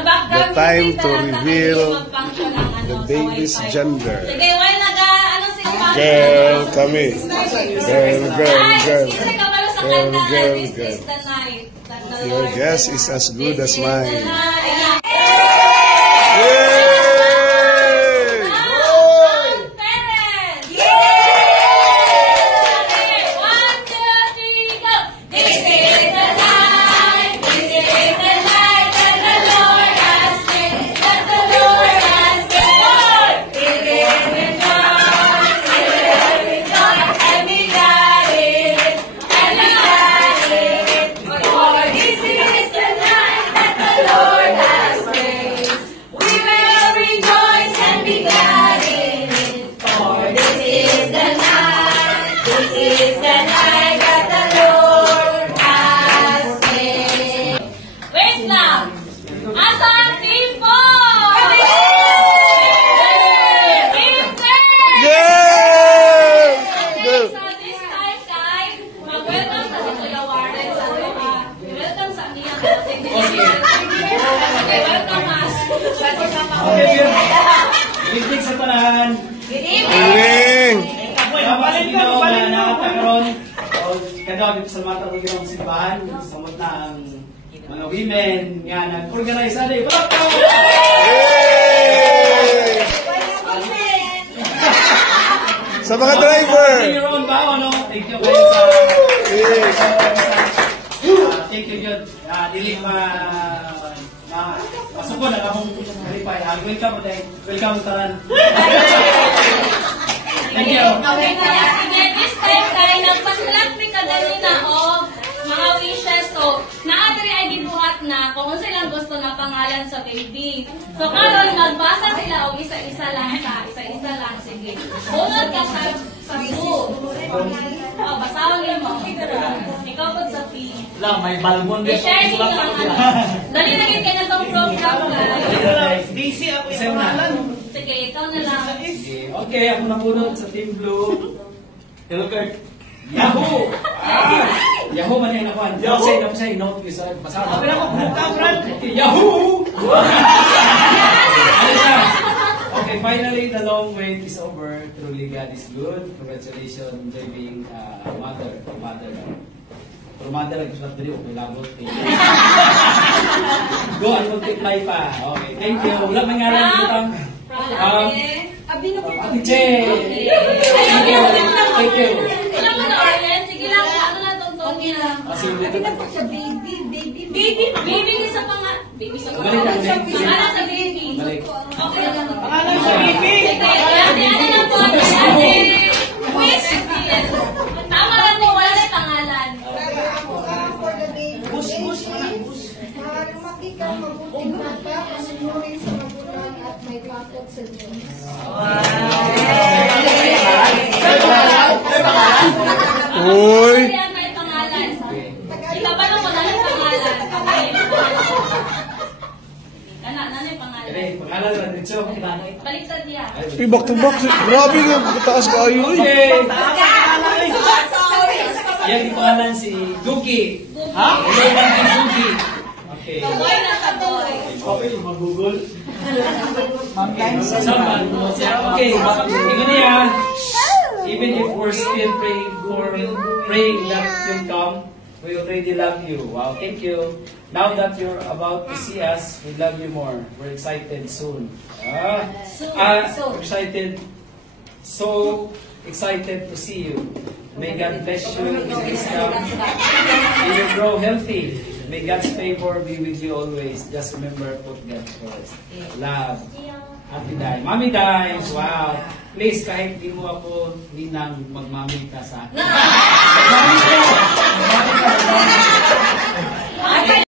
the time to reveal the baby's gender. Girl, come in. Girl. Your guess is as good as mine. Good evening sa tanan. Good evening. Kapalin ko na nakakaroon. Kada dito sa mata ko yung simbahan, samot na ang mga women nga nag-organize na rin. Sa mga driver. Thank you kayo sa thank you yun. Dili masukon ang akong verify. Welcome tanan. Thank you. This time kay nagpasulat mi kadalina og mga wishes. So, naadri ay gibuhat na kung unsa lang gusto na pangalan sa baby. So, karon magbasa sila og isa-isa lang. Sige. Bunod ka sa Zoom. Basahon mo. Ikaw po sa P. May balbon din. I-share ninyo ang dali na kayo na itong program. DC ako yung pangalan. Sige, ikaw na lang. Okay, ako napunod sa Team Blue. Hello, Kurt. Yahoo! Yahoo man yung nakuhan. Yahoo! Tapos siya, note ko sa basama. Okay na mo, buka, Brad. Yahoo! Ano siya? Okay, finally, the long wait is over. Truly, God is good. Congratulations, Joy, being mother. Mother lagi sulat tadi, okay, labot. Go and multiply pa. Okay, thank you. Wala mangalan dito. Ate Che. Thank you. Alam mo na, Arlen, sige lang, ano na itong Tony na. Sabi na po sa baby. Baby sa pangalan. Pangalan sa baby. Okay lang. Pangalan sa baby. Ano lang po, ate. Quiz. Tama lang po, wala na pangalan. For the baby. Bus. Maraming ka, mabuting mata, masunurin sa magulang at may takot sa Diyos. Uy! May pangalan. Ikapalan mo na lang pangalan. Nanay pangalan. Pangalan lang dito. Baliktad niya. Back to back. Grabe nga. Kataas ka ayo. Okay. Yan yung pangalan si Duki. Ha? Yan si Duki. Okay. Kaboy na kaboy. Okay, mag-google. Okay, tingnan niya. Even if we're still praying that you'll come, we already love you. Wow, thank you. Now that you're about to see us, we love you more. We're excited soon. So excited to see you. May God bless you in wisdom. May you grow healthy. May God's favor be with you always. Just remember, put God first. Love. Happy Day. Mami Dimes, wow. Please, kahit di mo ako ninang magmami ka sa akin.